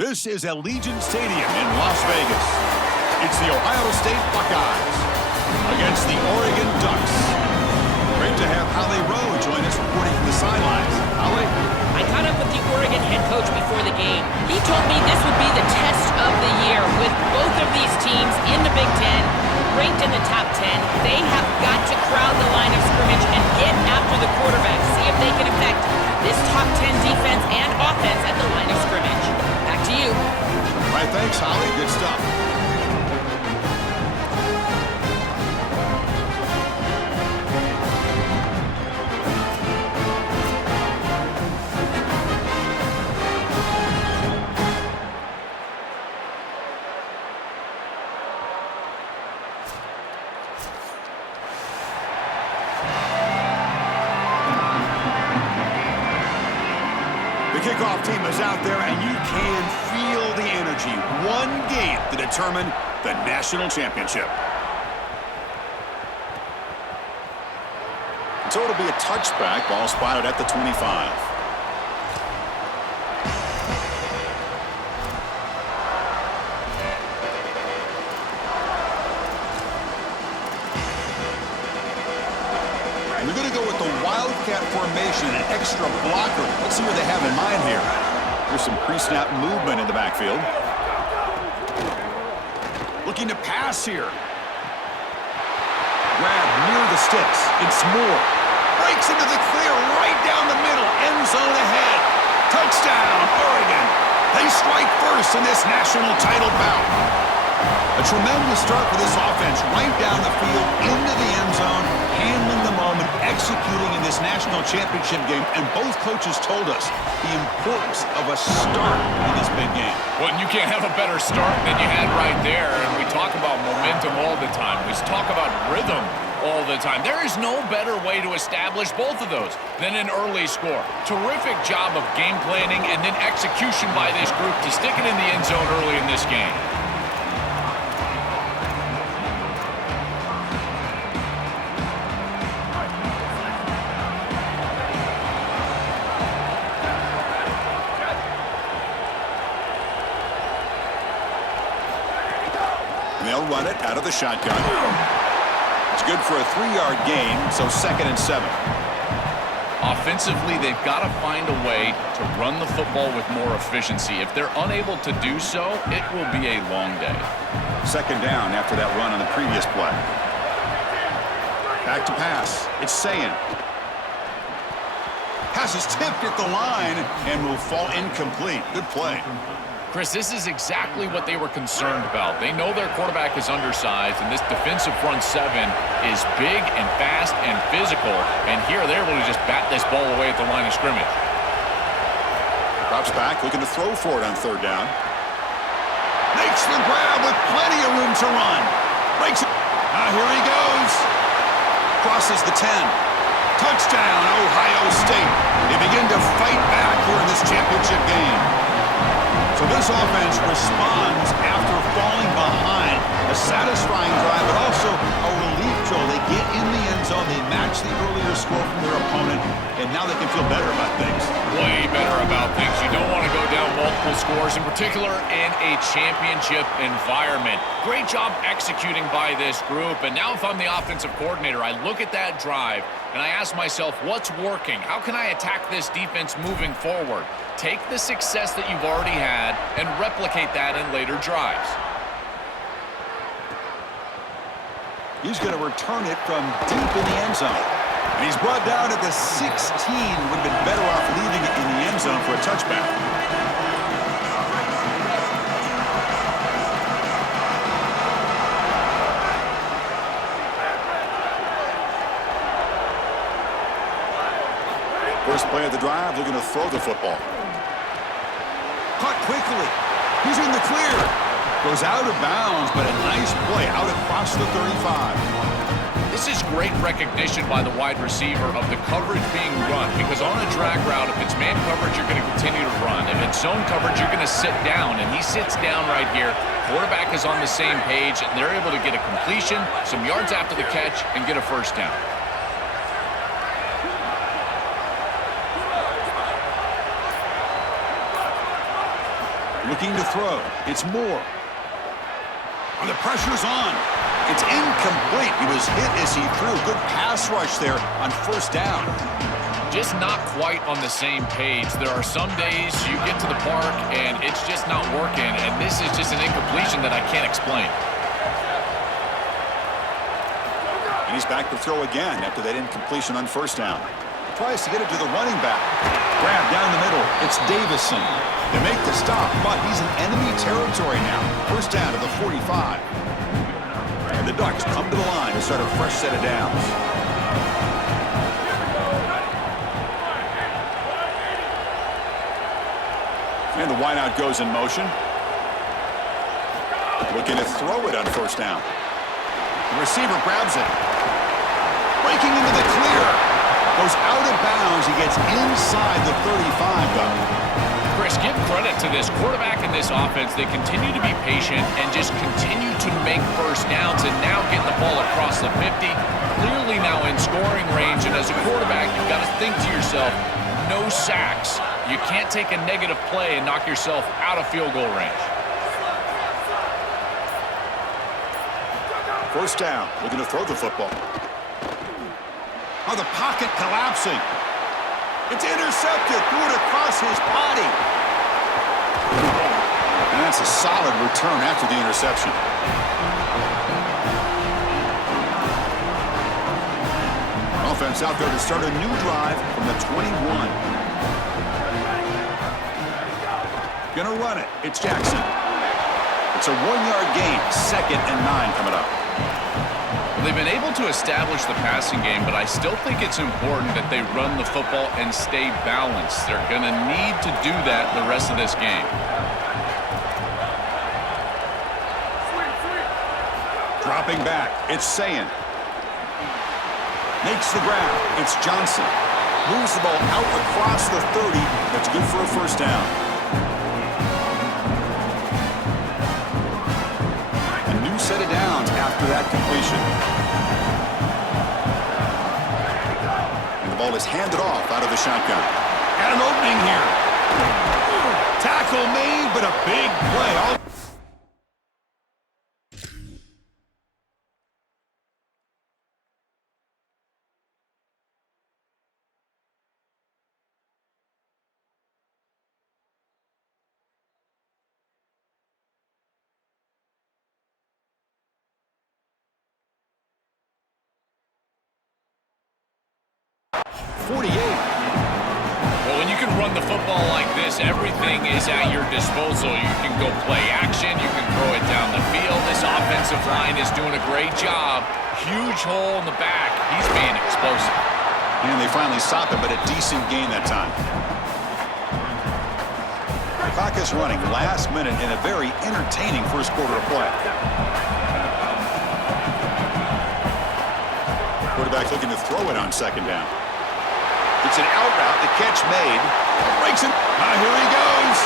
This is Allegiant Stadium in Las Vegas. It's the Ohio State Buckeyes against the Oregon Ducks. Great to have Holly Rowe join us reporting from the sidelines. Holly? I caught up with the Oregon head coach before the game. He told me this would be the test of the year with both of these teams in the Big Ten, ranked in the top 10. They have got to crowd the line of scrimmage and get after the quarterback, see if they can affect this top 10 defense and offense at the line of scrimmage. Back to you. All right, thanks, Holly. Good stuff. The kickoff team is out there, and you can feel the energy. One game to determine the national championship. So it'll be a touchback. Ball spotted at the 25. And they're going to go with the Wildcat formation, an extra blocker. Let's see what they have in mind here. There's some pre-snap movement in the backfield. Looking to pass here. Grab near the sticks. It's Moore. Breaks into the clear right down the middle. End zone ahead. Touchdown, Oregon. They strike first in this national title bout. A tremendous start for this offense, right down the field, into the end zone, handling the moment, executing in this national championship game, and both coaches told us the importance of a start in this big game. Well, you can't have a better start than you had right there, and we talk about momentum all the time. We talk about rhythm all the time. There is no better way to establish both of those than an early score. Terrific job of game planning and then execution by this group to stick it in the end zone early in this game. They'll run it out of the shotgun. It's good for a 3-yard gain, so 2nd and 7. Offensively, they've got to find a way to run the football with more efficiency. If they're unable to do so, it will be a long day. 2nd down after that run on the previous play. Back to pass. It's Sayin. Pass is tipped at the line and will fall incomplete. Good play. Chris, this is exactly what they were concerned about. They know their quarterback is undersized, and this defensive front seven is big and fast and physical. And here they're able to just bat this ball away at the line of scrimmage. Drops back, looking to throw for it on 3rd down. Makes the grab with plenty of room to run. Breaks it. Here he goes. Crosses the 10. Touchdown, Ohio State. They begin to fight back here in this championship game. So this offense responds after falling behind. A satisfying drive, but also a relief draw. They get in the end zone. They match the earlier score from their opponent, and now they can feel better about things. Way better about things. You don't want to go down multiple scores, in particular in a championship environment. Great job executing by this group. And now if I'm the offensive coordinator, I look at that drive, and I ask myself, what's working? How can I attack this defense moving forward? Take the success that you've already had and replicate that in later drives. He's going to return it from deep in the end zone. And he's brought down at the 16. Would have been better off leaving it in the end zone for a touchback. First play of the drive, looking to throw the football. Caught quickly. He's in the clear. Goes out of bounds, but a nice play out across the 35. This is great recognition by the wide receiver of the coverage being run, because on a drag route, if it's man coverage, you're going to continue to run. If it's zone coverage, you're going to sit down, and he sits down right here. Quarterback is on the same page, and they're able to get a completion, some yards after the catch, and get a first down. Looking to throw. It's Moore. And the pressure's on. It's incomplete. He was hit as he threw. Good pass rush there on first down. Just not quite on the same page. There are some days you get to the park and it's just not working, and this is just an incompletion that I can't explain. And he's back to throw again after that incompletion on first down. Tries to get it to the running back. Grab down the middle. It's Davison. They make the stop, but he's in enemy territory now. First down to the 45. And the Ducks come to the line to start a fresh set of downs. And the wideout goes in motion. Looking to throw it on first down. The receiver grabs it. Breaking into the clear. Goes out of bounds. He gets inside the 35, though. Chris, give credit to this quarterback in this offense. They continue to be patient and just continue to make first downs and now get the ball across the 50. Clearly now in scoring range, and as a quarterback, you've got to think to yourself, no sacks. You can't take a negative play and knock yourself out of field goal range. First down. Looking to throw the football. Oh, the pocket collapsing. It's intercepted. Threw it across his body. And that's a solid return after the interception. Offense out there to start a new drive from the 21. Gonna run it. It's Jackson. It's a 1-yard gain. 2nd and 9 coming up. They've been able to establish the passing game, but I still think it's important that they run the football and stay balanced. They're going to need to do that the rest of this game. Dropping back, it's Sayin. Makes the grab. It's Johnson. Moves the ball out across the 30. That's good for a first down. A new set of downs after that completion. And the ball is handed off out of the shotgun. Got an opening here. Tackle made, but a big play. Well, when you can run the football like this, everything is at your disposal. You can go play action. You can throw it down the field. This offensive line is doing a great job. Huge hole in the back. He's being explosive. And they finally stop him, but a decent gain that time. The clock is running last minute in a very entertaining first quarter of play. Quarterback looking to throw it on second down. It's an out route. The catch made. Breaks it. Here he goes.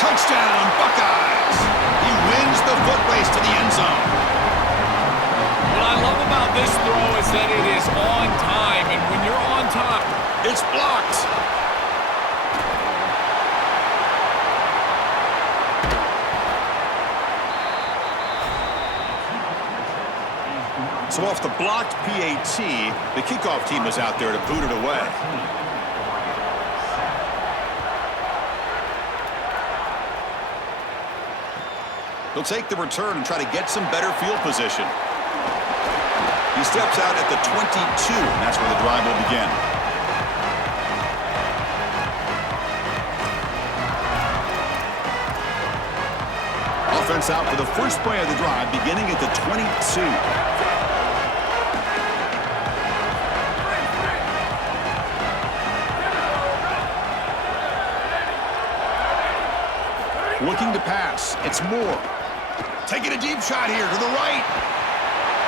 Touchdown, Buckeyes. He wins the foot race to the end zone. What I love about this throw is that it is on time, and when you're on time, it's blocked. So off the blocked PAT, the kickoff team was out there to boot it away. He'll take the return and try to get some better field position. He steps out at the 22, and that's where the drive will begin. Offense out for the first play of the drive, beginning at the 22. Looking to pass. It's Moore. Taking a deep shot here to the right.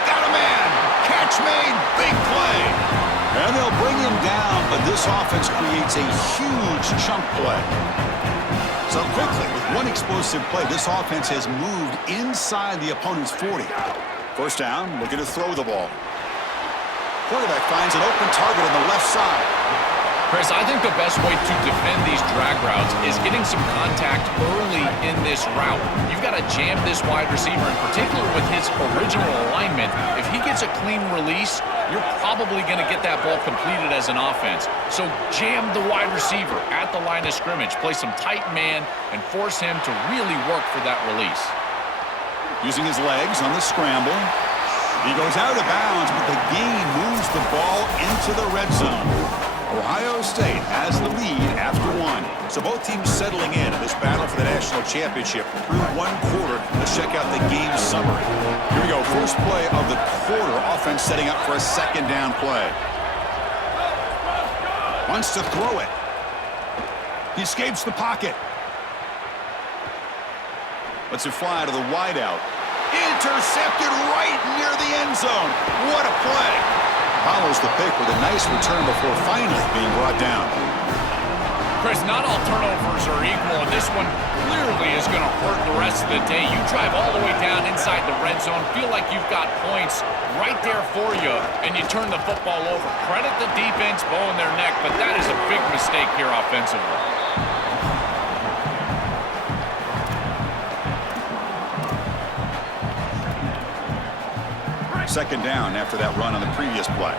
Got a man. Catch made. Big play. And they'll bring him down, but this offense creates a huge chunk play. So quickly, with one explosive play, this offense has moved inside the opponent's 40. First down, looking to throw the ball. Quarterback finds an open target on the left side. Chris, I think the best way to defend these drag routes is getting some contact early in this route. You've got to jam this wide receiver, in particular with his original alignment. If he gets a clean release, you're probably going to get that ball completed as an offense. So jam the wide receiver at the line of scrimmage, play some tight man, and force him to really work for that release. Using his legs on the scramble. He goes out of bounds, but the gain moves the ball into the red zone. Ohio State has the lead after one. So both teams settling in this battle for the national championship through one quarter. Let's check out the game summary. Here we go. First play of the quarter. Offense setting up for a second down play. Wants to throw it. He escapes the pocket. Lets it fly to the wideout. Intercepted right near the end zone. What a play. Follows the pick with a nice return before finally being brought down. Chris, not all turnovers are equal, and this one clearly is going to hurt the rest of the day. You drive all the way down inside the red zone, feel like you've got points right there for you, and you turn the football over. Credit the defense, bowing their neck, but that is a big mistake here offensively. Second down after that run on the previous play.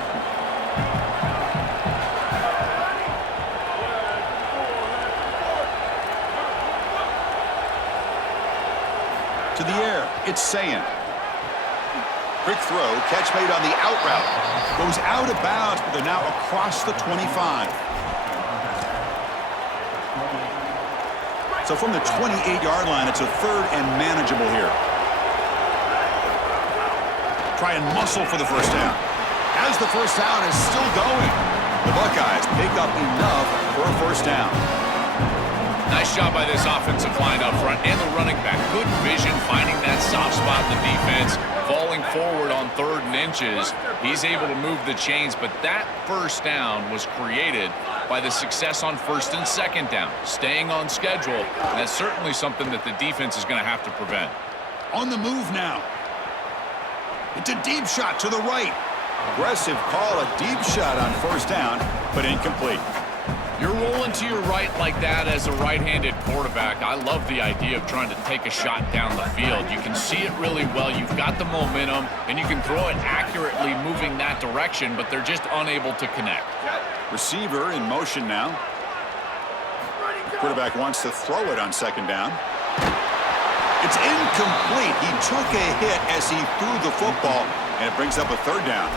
To the air, it's Sayin. Quick throw, catch made on the out route. Goes out of bounds, but they're now across the 25. So from the 28-yard line, it's a third and manageable here. Try and muscle for the first down. As the first down is still going, the Buckeyes pick up enough for a first down. Nice job by this offensive line up front and the running back. Good vision, finding that soft spot in the defense, falling forward on 3rd and inches. He's able to move the chains, but that first down was created by the success on 1st and 2nd down. Staying on schedule, and that's certainly something that the defense is going to have to prevent. On the move now. It's a deep shot to the right. Aggressive call, a deep shot on first down, but incomplete. You're rolling to your right like that as a right-handed quarterback. I love the idea of trying to take a shot down the field. You can see it really well. You've got the momentum, and you can throw it accurately moving that direction, but they're just unable to connect. Receiver in motion now. Quarterback wants to throw it on 2nd down. It's incomplete. He took a hit as he threw the football, and it brings up a 3rd down.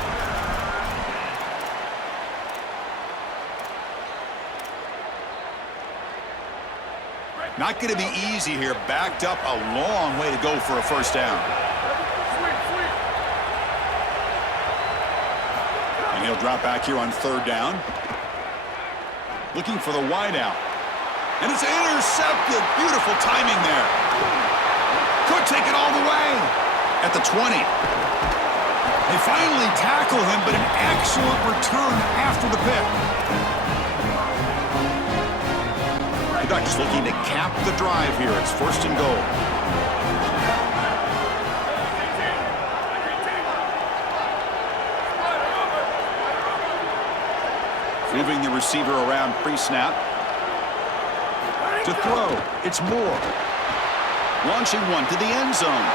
Not going to be easy here. Backed up a long way to go for a first down. And he'll drop back here on 3rd down. Looking for the wideout. And it's intercepted. Beautiful timing there. Could take it all the way at the 20. They finally tackle him, but an excellent return after the pick. The Ducks looking to cap the drive here. It's 1st and goal. Moving the receiver around pre-snap. To throw, it's Moore. Launching one to the end zone.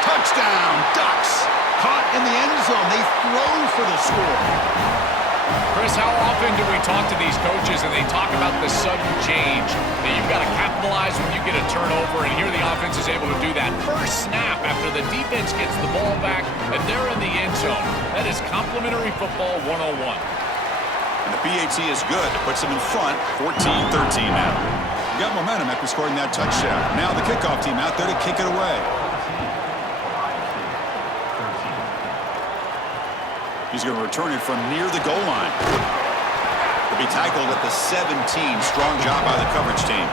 Touchdown, Ducks. Caught in the end zone. They throw for the score. Chris, how often do we talk to these coaches and they talk about the sudden change, that you've got to capitalize when you get a turnover, and here the offense is able to do that. First snap after the defense gets the ball back, and they're in the end zone. That is complimentary football 101. And the PAT is good. Puts them in front, 14-13 now. Got momentum after scoring that touchdown. Now the kickoff team out there to kick it away. He's going to return it from near the goal line. He'll be tackled at the 17. Strong job by the coverage team.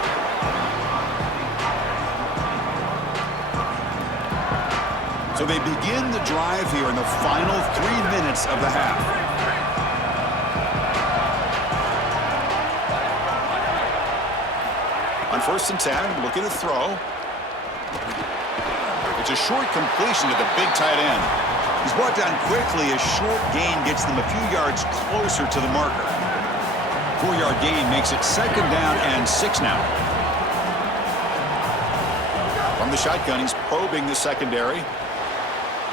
So they begin the drive here in the final 3 minutes of the half. On 1st and 10, looking to throw. It's a short completion to the big tight end. He's brought down quickly. A short gain gets them a few yards closer to the marker. 4-yard gain makes it 2nd down and 6 now. From the shotgun, he's probing the secondary.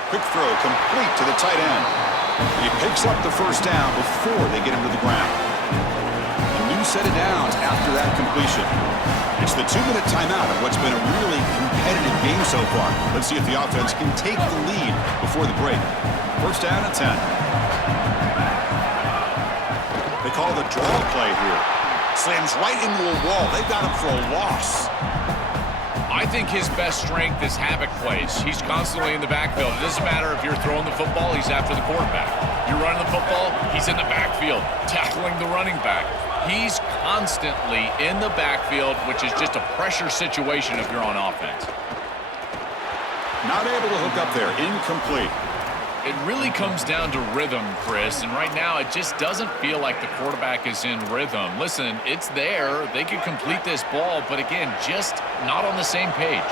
Quick throw complete to the tight end. He picks up the 1st down before they get him to the ground. A new set of downs after that completion. It's the 2-minute timeout of what's been a really competitive game so far. Let's see if the offense can take the lead before the break. 1st down and 10. They call the draw play here. Slams right into a wall. They've got him for a loss. I think his best strength is havoc plays. He's constantly in the backfield. It doesn't matter if you're throwing the football, he's after the quarterback. You're running the football, he's in the backfield, tackling the running back. He's constantly in the backfield, which is just a pressure situation if you're on offense. Not able to hook up there. Incomplete. It really comes down to rhythm, Chris, and right now it just doesn't feel like the quarterback is in rhythm. Listen, it's there. They could complete this ball, but again, just not on the same page.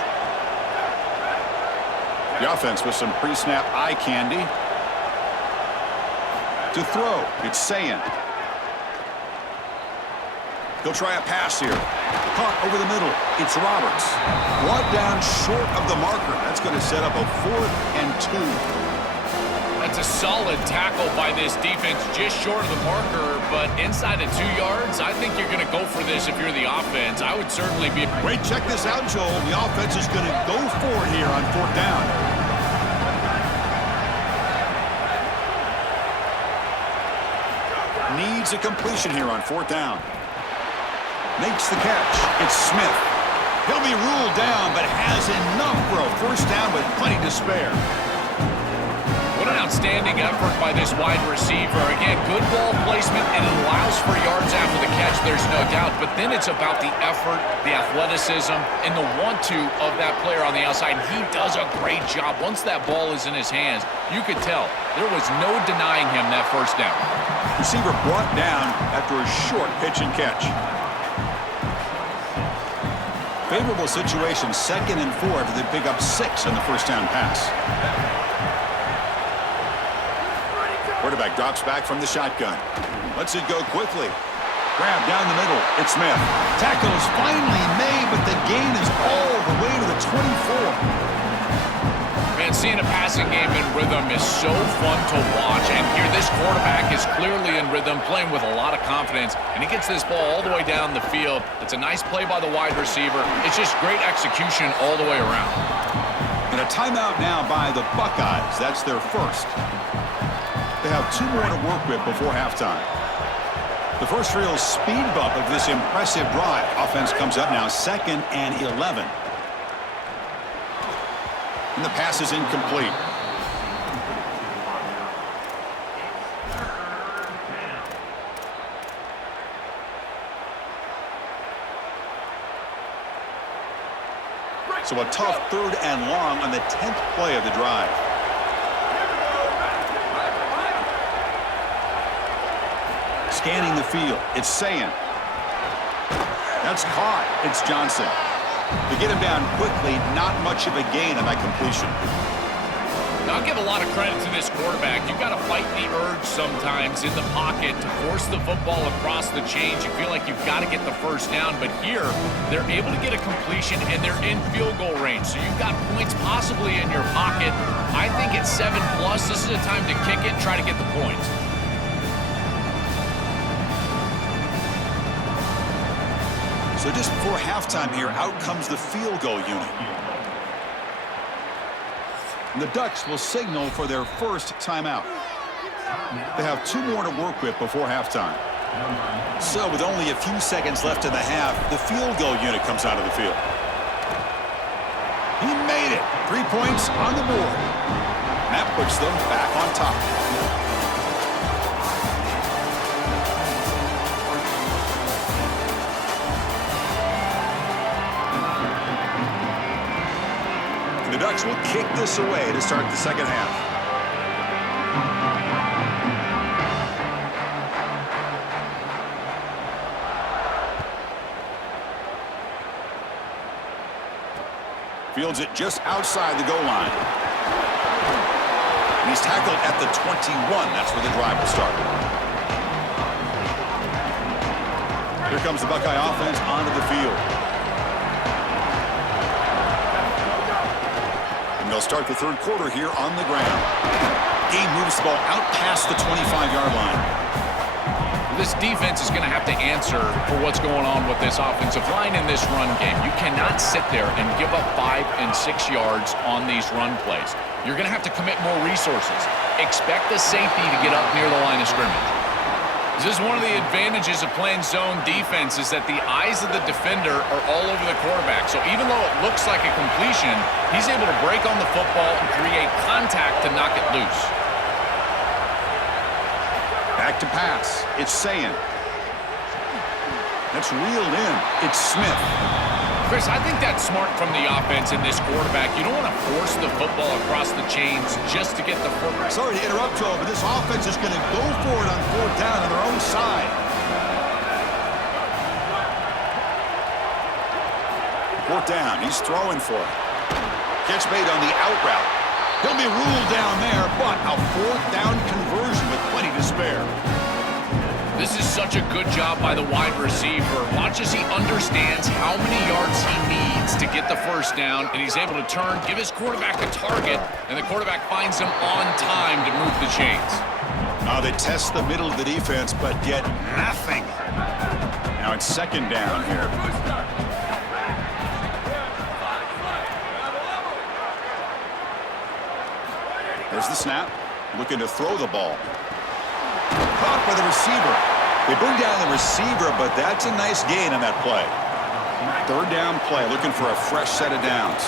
The offense with some pre-snap eye candy. To throw, it's Sayin. He'll try a pass here. Caught over the middle. It's Roberts. Brought down short of the marker. That's going to set up a 4th and 2. That's a solid tackle by this defense, just short of the marker, but inside of 2 yards, I think you're going to go for this if you're the offense. I would certainly be... Wait, check this out, Joel. The offense is going to go for it here on 4th down. Needs a completion here on 4th down. Makes the catch. It's Smith. He'll be ruled down, but has enough for a 1st down with plenty to spare. What an outstanding effort by this wide receiver. Again, good ball placement, and it allows for yards after the catch, there's no doubt. But then it's about the effort, the athleticism, and the want-to of that player on the outside. He does a great job. Once that ball is in his hands, you could tell there was no denying him that 1st down. Receiver brought down after a short pitch and catch. Favorable situation, 2nd and 4 after they pick up 6 on the 1st down pass. Quarterback drops back from the shotgun. Lets it go quickly. Grab down the middle. It's Smith. Tackle is finally made, but the gain is all the way to the 24. Man, seeing a passing game in rhythm is so fun to watch. And here, this quarterback is clearly in rhythm, playing with a lot of confidence. And he gets this ball all the way down the field. It's a nice play by the wide receiver. It's just great execution all the way around. And a timeout now by the Buckeyes. That's their 1st. They have 2 more to work with before halftime. The first real speed bump of this impressive drive. Offense comes up now 2nd and 11. And the pass is incomplete. So a tough 3rd and long on the 10th play of the drive. Scanning the field. It's Sayin. That's caught. It's Johnson. To get him down quickly, not much of a gain on that completion. Now, I'll give a lot of credit to this quarterback. You've got to fight the urge sometimes in the pocket to force the football across the chains. You feel like you've got to get the 1st down, but here, they're able to get a completion, and they're in field goal range. So you've got points possibly in your pocket. I think it's 7+. This is a time to kick it and try to get the points. So just before halftime here, out comes the field goal unit. And the Ducks will signal for their 1st timeout. They have 2 more to work with before halftime. So with only a few seconds left in the half, the field goal unit comes out of the field. He made it. 3 points on the board. And that puts them back on top. The Ducks will kick this away to start the 2nd half. Fields it just outside the goal line. And he's tackled at the 21. That's where the drive will start. comes the Buckeye offense onto the field. And they'll start the third quarter here on the ground. Gabe moves the ball out past the 25-yard line. This defense is going to have to answer for what's going on with this offensive line in this run game. You cannot sit there and give up 5 and 6 yards on these run plays. You're going to have to commit more resources. Expect the safety to get up near the line of scrimmage. This is one of the advantages of playing zone defense is that the eyes of the defender are all over the quarterback. So even though it looks like a completion, he's able to break on the football and create contact to knock it loose. Back to pass. It's Sayin. That's reeled in. It's Smith. Chris, I think that's smart from the offense and this quarterback. You don't want to force the football across the chains just to get the first. Sorry to interrupt, Joe, but this offense is going to go for it on fourth down on their own side. Fourth down. He's throwing for it. Catch made on the out route. He'll be ruled down there, but a fourth down conversion with plenty to spare. This is such a good job by the wide receiver. Watch as he understands how many yards he needs to get the first down, and he's able to turn, give his quarterback a target, and the quarterback finds him on time to move the chains. Now they test the middle of the defense, but get nothing. Now it's second down here. There's the snap. Looking to throw the ball. Caught by the receiver. They bring down the receiver, but that's a nice gain on that play. Third down play, looking for a fresh set of downs.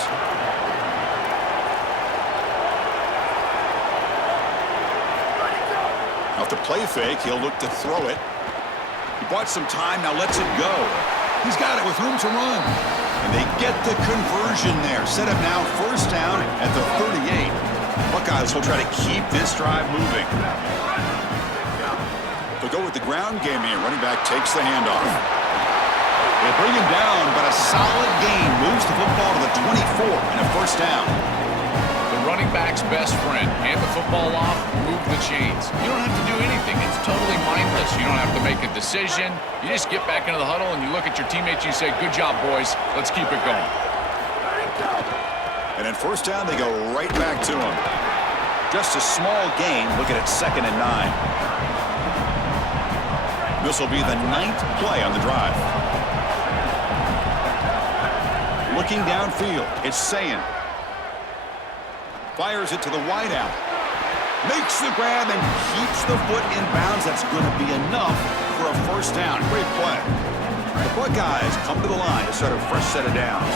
Off the play fake, he'll look to throw it. He bought some time, now lets it go. He's got it with room to run. And they get the conversion there. Set up now first down at the 38. Buckeyes will try to keep this drive moving. They'll go with the ground game here. Running back takes the handoff. They bring him down, but a solid gain moves the football to the 24 and a first down. The running back's best friend. Hand the football off, move the chains. You don't have to do anything. It's totally mindless. You don't have to make a decision. You just get back into the huddle and you look at your teammates and you say, good job, boys. Let's keep it going. And at first down, they go right back to him. Just a small gain. Looking at 2nd and 9. This will be the 9th play on the drive. Looking downfield, it's Sayin. Fires it to the wideout. Makes the grab and keeps the foot in bounds. That's going to be enough for a first down. Great play. The Buckeyes come to the line to start a fresh set of downs.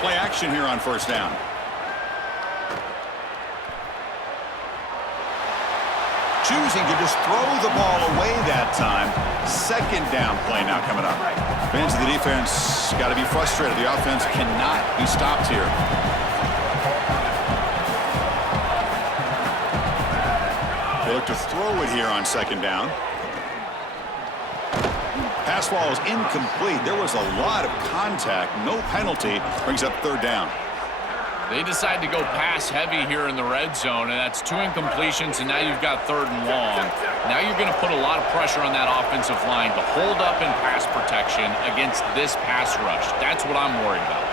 Play action here on first down. Choosing to just throw the ball away that time. Second down play now coming up. Fans of the defense got to be frustrated. The offense cannot be stopped here. They look to throw it here on second down. Pass ball is incomplete. There was a lot of contact. No penalty. Brings up third down. They decide to go pass heavy here in the red zone, and that's 2 incompletions, and now you've got 3rd and long. Now you're going to put a lot of pressure on that offensive line to hold up in pass protection against this pass rush. That's what I'm worried about.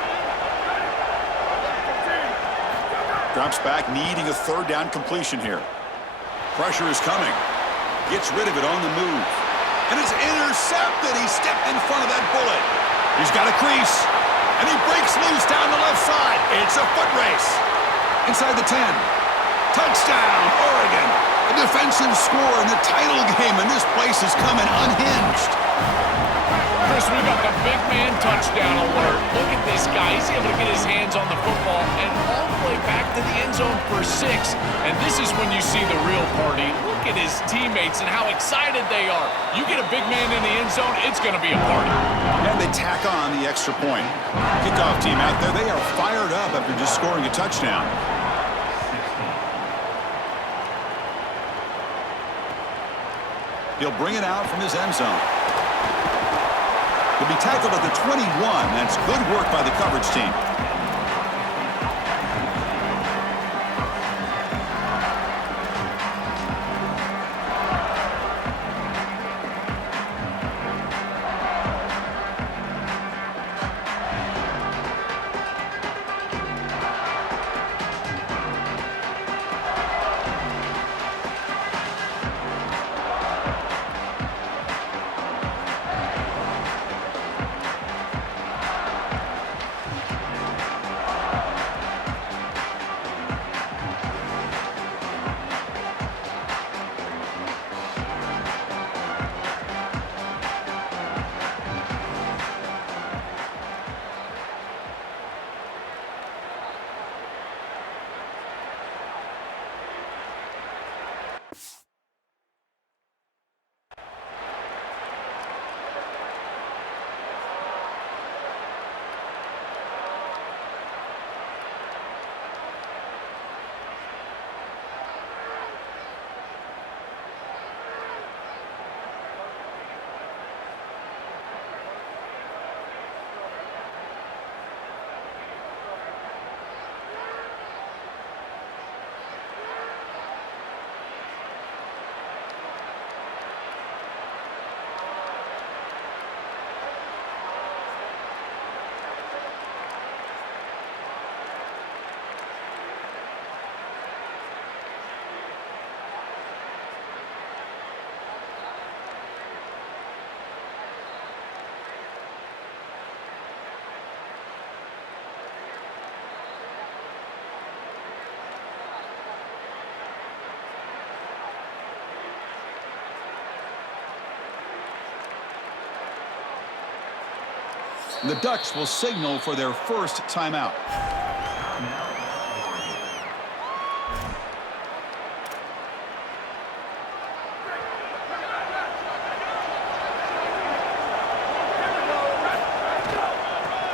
Drops back, needing a 3rd down completion here. Pressure is coming. Gets rid of it on the move. And it's intercepted. He stepped in front of that bullet. He's got a crease. And he breaks loose down the left side. It's a foot race. Inside the 10. Touchdown, Oregon. A defensive score in the title game, and this place is coming unhinged. Chris, we got the big man touchdown alert. Look at this guy. He's able to get his hands on the football and all the way back to the end zone for 6. And this is when you see the real party. Look at his teammates and how excited they are. You get a big man in the end zone, it's going to be a party. And they tack on the extra point. Kickoff team out there, they are fired up after just scoring a touchdown. He'll bring it out from his end zone. He'll be tackled at the 21. That's good work by the coverage team. The Ducks will signal for their first timeout.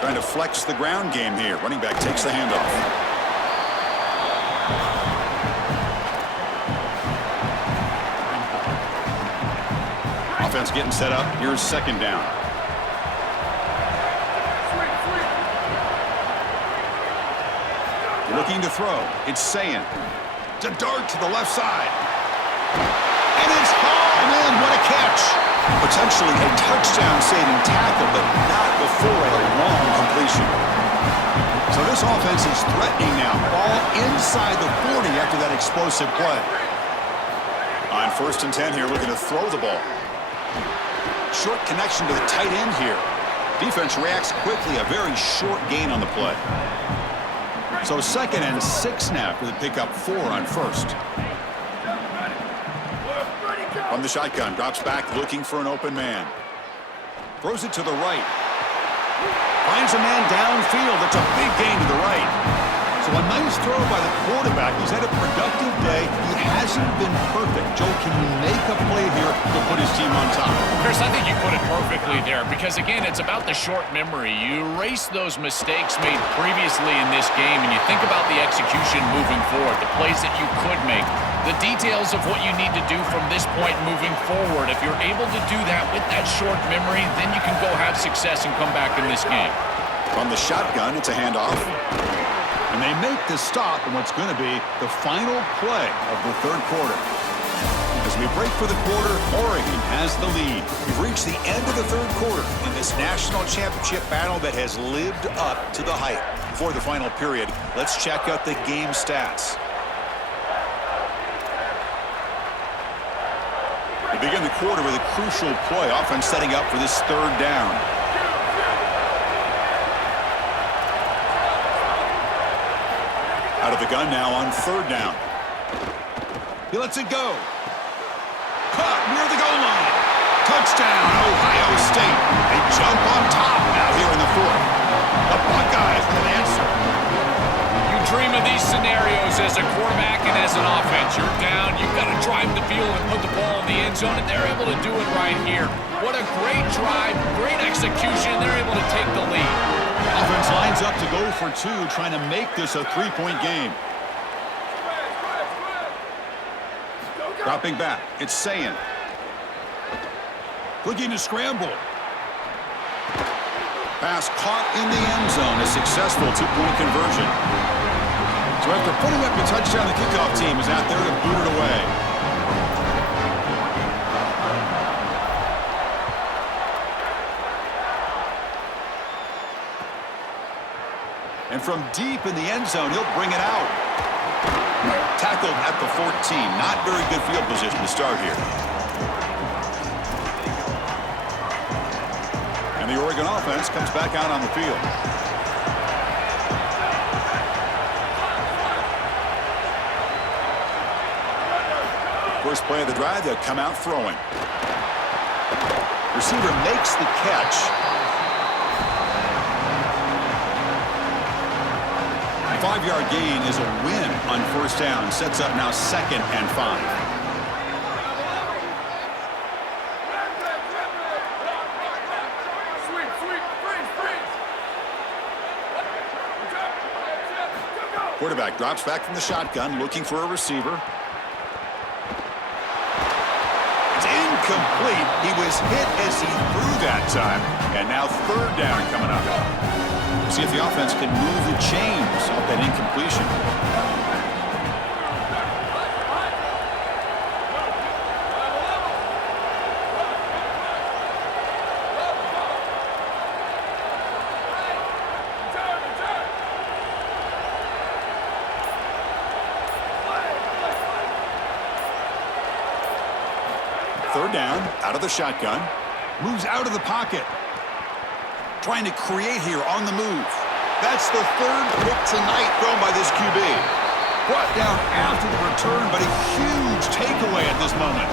Trying to flex the ground game here. Running back takes the handoff. Offense getting set up. Here's second down. Looking to throw. It's Sayin. It's a dart to the left side. And it's hauled in. What a catch. Potentially a touchdown-saving tackle, but not before a long completion. So this offense is threatening now. Ball inside the 40 after that explosive play. On 1st and 10 here, looking to throw the ball. Short connection to the tight end here. Defense reacts quickly. A very short gain on the play. So 2nd and 6 now for the pickup 4 on 1st. From the shotgun, drops back looking for an open man. Throws it to the right. Finds a man downfield. It's a big gain to the right. So a nice throw by the quarterback. He's had a productive day. He hasn't been perfect. Joe, can you make a play here to put his team on top? Chris, I think you put it perfectly there because, again, it's about the short memory. You erase those mistakes made previously in this game, and you think about the execution moving forward, the plays that you could make, the details of what you need to do from this point moving forward. If you're able to do that with that short memory, then you can go have success and come back in this game. From the shotgun, it's a handoff. And they make the stop in what's going to be the final play of the 3rd quarter. As we break for the quarter, Oregon has the lead. We've reached the end of the 3rd quarter in this national championship battle that has lived up to the hype. Before the final period, let's check out the game stats. We begin the quarter with a crucial play, offense setting up for this 3rd down. Out of the gun now on 3rd down. He lets it go. Caught near the goal line. Touchdown, Ohio State. They jump on top now here in the 4th. The Buckeyes with an answer. You dream of these scenarios as a quarterback and as an offense. You're down, you've got to drive the field and put the ball in the end zone, and they're able to do it right here. What a great drive, great execution. They're able to take the lead. Offense lines up to go for 2, trying to make this a 3-point game. Dropping back, it's Sayin. Looking to scramble. Pass caught in the end zone, a successful 2-point conversion. So after putting up the touchdown, the kickoff team is out there to boot it away. And from deep in the end zone, he'll bring it out. Tackled at the 14. Not very good field position to start here. And the Oregon offense comes back out on the field. First play of the drive, they'll come out throwing. Receiver makes the catch. 5-yard gain is a win on 1st down. Sets up now 2nd and 5. Quarterback drops back from the shotgun, looking for a receiver. It's incomplete. He was hit as he threw that time. And now 3rd down coming up. We'll see if the offense can move the chains off that incompletion. Third down, out of the shotgun. Moves out of the pocket. Trying to create here on the move. That's the 3rd pick tonight thrown by this QB. Brought down after the return, but a huge takeaway at this moment.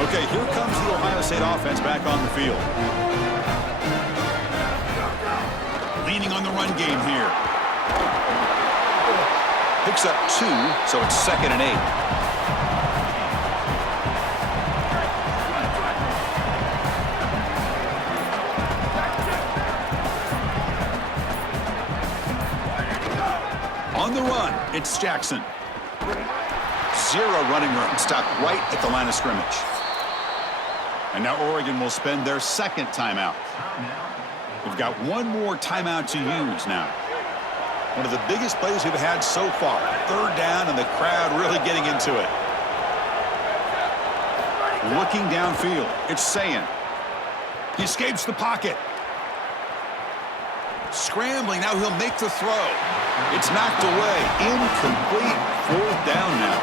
Okay, here comes the Ohio State offense back on the field. Leaning on the run game here. Picks up 2, so it's 2nd and 8. On the run, it's Jackson. 0 running room, stopped right at the line of scrimmage. And now Oregon will spend their 2nd timeout. We've got 1 more timeout to use now. One of the biggest plays we've had so far. 3rd down and the crowd really getting into it. Looking downfield, it's Sayin. He escapes the pocket. Scrambling, now he'll make the throw. It's knocked away. Incomplete. 4th down now.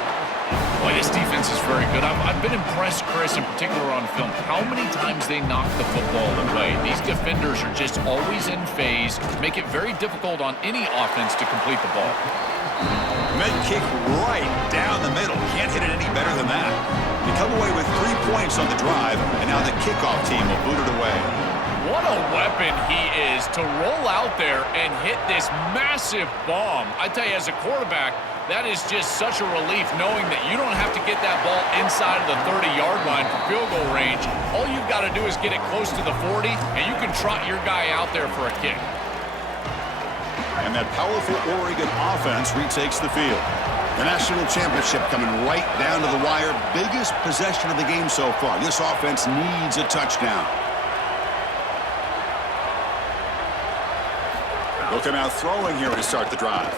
Boy, this defense is very good. I've been impressed, Chris, in particular on film, how many times they knock the football away. These defenders are just always in phase, make it very difficult on any offense to complete the ball. Med kick right down the middle. Can't hit it any better than that. They come away with 3 points on the drive, and now the kickoff team will boot it away. What a weapon he is to roll out there and hit this massive bomb. I tell you, as a quarterback, that is just such a relief knowing that you don't have to get that ball inside of the 30-yard line for field goal range. All you've got to do is get it close to the 40, and you can trot your guy out there for a kick. And that powerful Oregon offense retakes the field. The national championship coming right down to the wire. Biggest possession of the game so far. This offense needs a touchdown. Look him out throwing here to start the drive.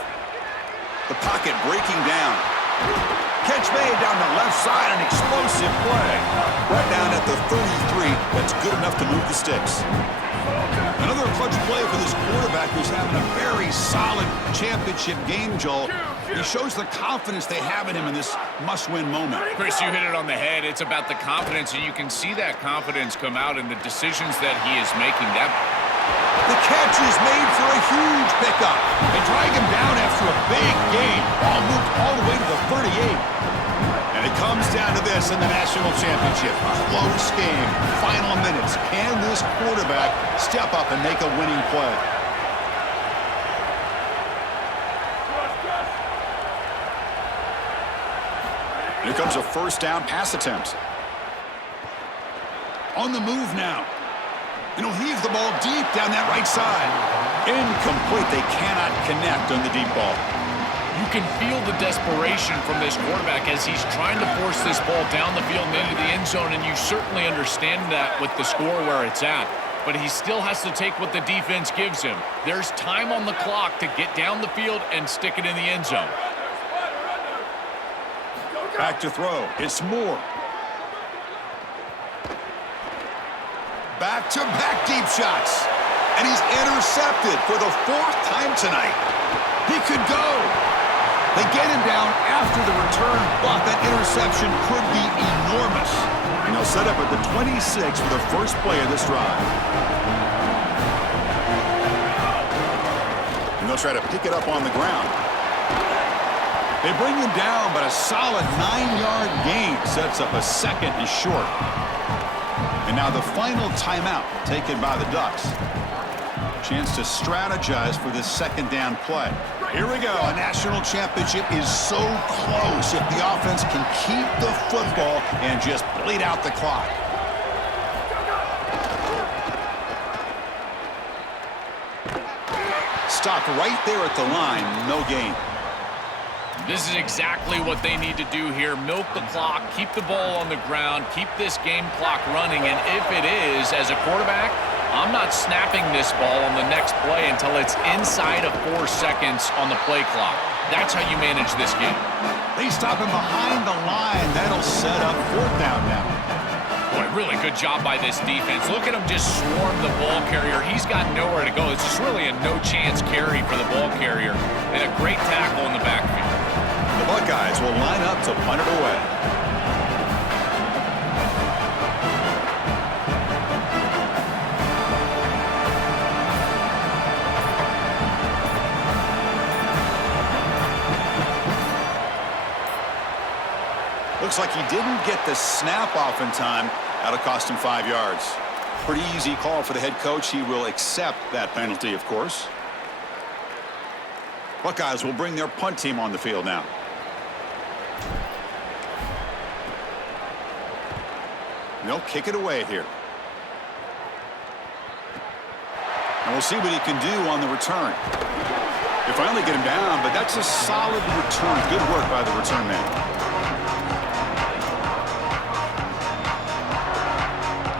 The pocket breaking down. Catch made down the left side, an explosive play. Right down at the 33, that's good enough to move the sticks. Another clutch play for this quarterback who's having a very solid championship game, Joel. He shows the confidence they have in him in this must-win moment. Chris, you hit it on the head. It's about the confidence, and you can see that confidence come out in the decisions that he is making. The catch is made for a huge pickup. They drag him down after a big gain. Ball moved all the way to the 38. And it comes down to this in the national championship. Close game. Final minutes. Can this quarterback step up and make a winning play? Here comes a 1st down pass attempt. On the move now. And he'll heave the ball deep down that right side. Incomplete. They cannot connect on the deep ball. You can feel the desperation from this quarterback as he's trying to force this ball down the field and into the end zone, and you certainly understand that with the score where it's at. But he still has to take what the defense gives him. There's time on the clock to get down the field and stick it in the end zone. Back to throw. It's Moore. Back-to-back deep shots. And he's intercepted for the 4th time tonight. He could go. They get him down after the return, but that interception could be enormous. And they'll set up at the 26 for the first play of this drive. And they'll try to pick it up on the ground. They bring him down, but a solid 9-yard gain sets up a 2nd and short. And now the final timeout taken by the Ducks. Chance to strategize for this 2nd down play. Here we go. A national championship is so close if the offense can keep the football and just bleed out the clock. Stopped right there at the line. No gain. This is exactly what they need to do here. Milk the clock, keep the ball on the ground, keep this game clock running. And if it is, as a quarterback, I'm not snapping this ball on the next play until it's inside of 4 seconds on the play clock. That's how you manage this game. They stop him behind the line. That'll set up 4th down now. Boy, really good job by this defense. Look at him just swarm the ball carrier. He's got nowhere to go. It's just really a no-chance carry for the ball carrier. And a great tackle in the backfield. The Buckeyes will line up to punt it away. Looks like he didn't get the snap off in time. That'll cost him 5 yards. Pretty easy call for the head coach. He will accept that penalty, of course. Buckeyes will bring their punt team on the field now. They'll kick it away here. And we'll see what he can do on the return. They finally get him down, but that's a solid return. Good work by the return man.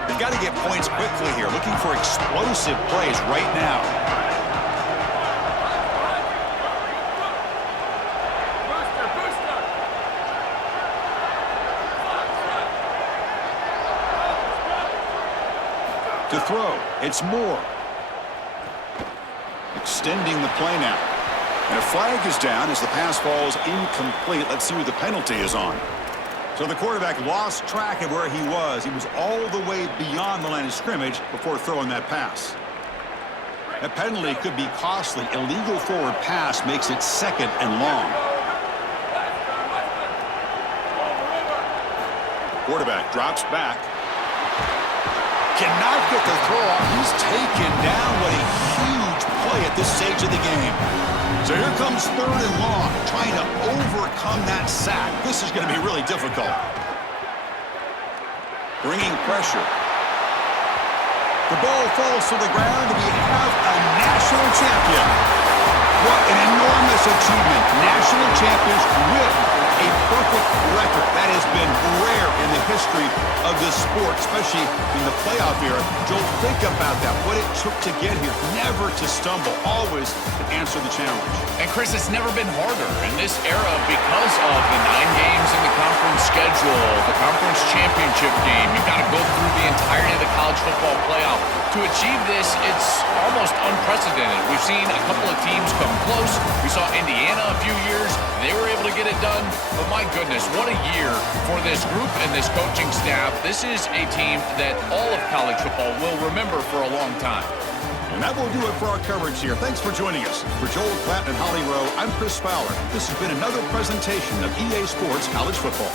They've got to get points quickly here. Looking for explosive plays right now. To throw, it's Moore. Extending the play now. And a flag is down as the pass falls incomplete. Let's see who the penalty is on. So the quarterback lost track of where he was. He was all the way beyond the line of scrimmage before throwing that pass. That penalty could be costly. Illegal forward pass makes it 2nd and long. Quarterback drops back. Cannot get the throw off. He's taken down. What a huge play at this stage of the game. So here comes 3rd and long, trying to overcome that sack. This is going to be really difficult. Bringing pressure. The ball falls to the ground, and we have a national champion. What an enormous achievement. National champions with a perfect record. That has been rare in the history of this sport, especially in the playoff era. Joel, think about that. What it took to get here. Never to stumble. Always to answer the challenge. And, Chris, it's never been harder in this era because of the 9 games in the conference schedule, the conference championship game. You've got to go through the entirety of the college football playoff. To achieve this, it's almost unprecedented. We've seen a couple of teams come close. We saw Indiana a few years. They were able to get it done. But my goodness, what a year for this group and this coaching staff. This is a team that all of college football will remember for a long time. And that will do it for our coverage here. Thanks for joining us. For Joel Klatt and Holly Rowe, I'm Chris Fowler. This has been another presentation of EA Sports College Football.